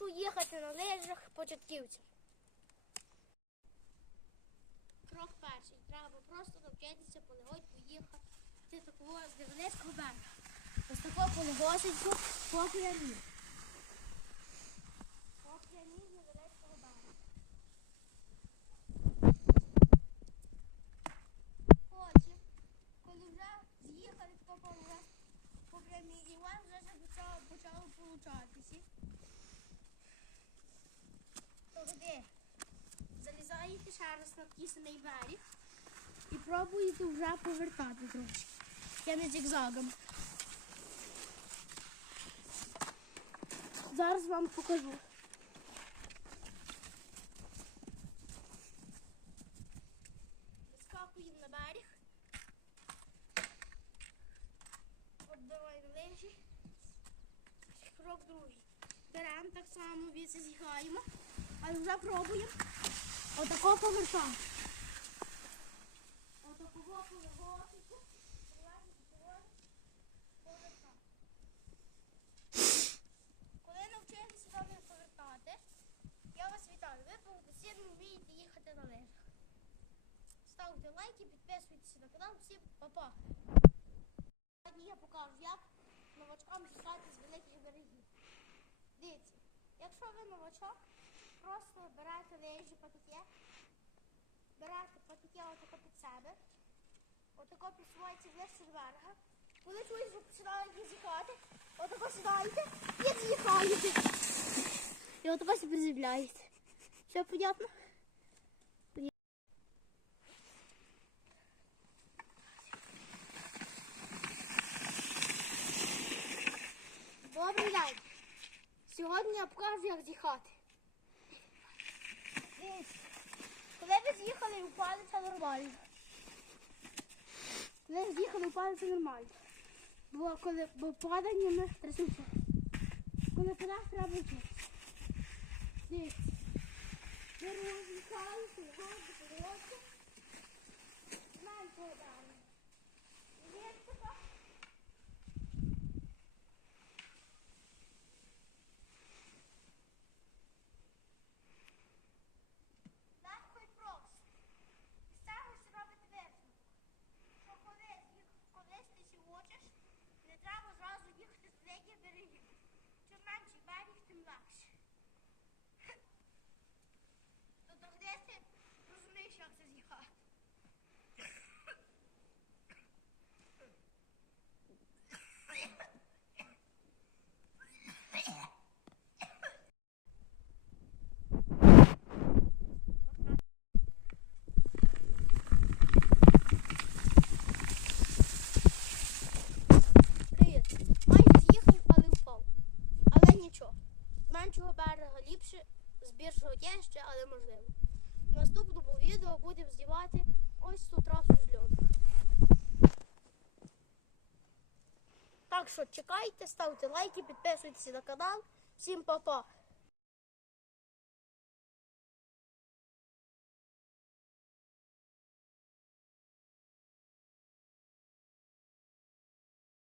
навчу їхати на лижах початківцям. Крок перший. Треба просто навчитися полегоньку їхати такого з невеличкого берега. Ось такого полегосеньку по прямій. По прямій з невеличкого берега. Потім, коли вже з'їхали по, прямій, і у вас вже почало, почало получатися. Такий берег і пробуєте вже повертати трошки. Тими зігзагами. Зараз вам покажу. Вискакуємо на берег. Оббиваємо лижі. Крок другий. Беремо так само, віце з'їхаємо, але вже пробуємо. Отако повертати. Отакого полеготику. Коли навчилися добре повертати, я вас вітаю. Ви повноцінно вмієте їхати на лижах. Ставте лайки, підписуйтесь на канал. Всім па-па. Сьогодні я покажу, як новачкам їхати з великих берегів. Дивіться, якщо ви новачок, просто берете лижі пакеті, берете пакеті отако під себе, отако присувається ближче до берега. Коли чуєш, що починаєте з'їхати, отако сідаєте і з'їхаєте. І отако себе приземляєте. Все понятно? Добрий день. Сьогодні я покажу, як з'їхати. Дивіться. Коли ви це нормально. Ви з'їхали це нормально. Бо коли бо падання ми трясемося. Коли падає, треба вчитися. Дивіться. Manche, waar ligt een wax? З біржого тяжче, але можливо. В наступному відео будемо здівати ось ту трасу з льоду. Так що чекайте, ставте лайки, підписуйтесь на канал. Всім па-па!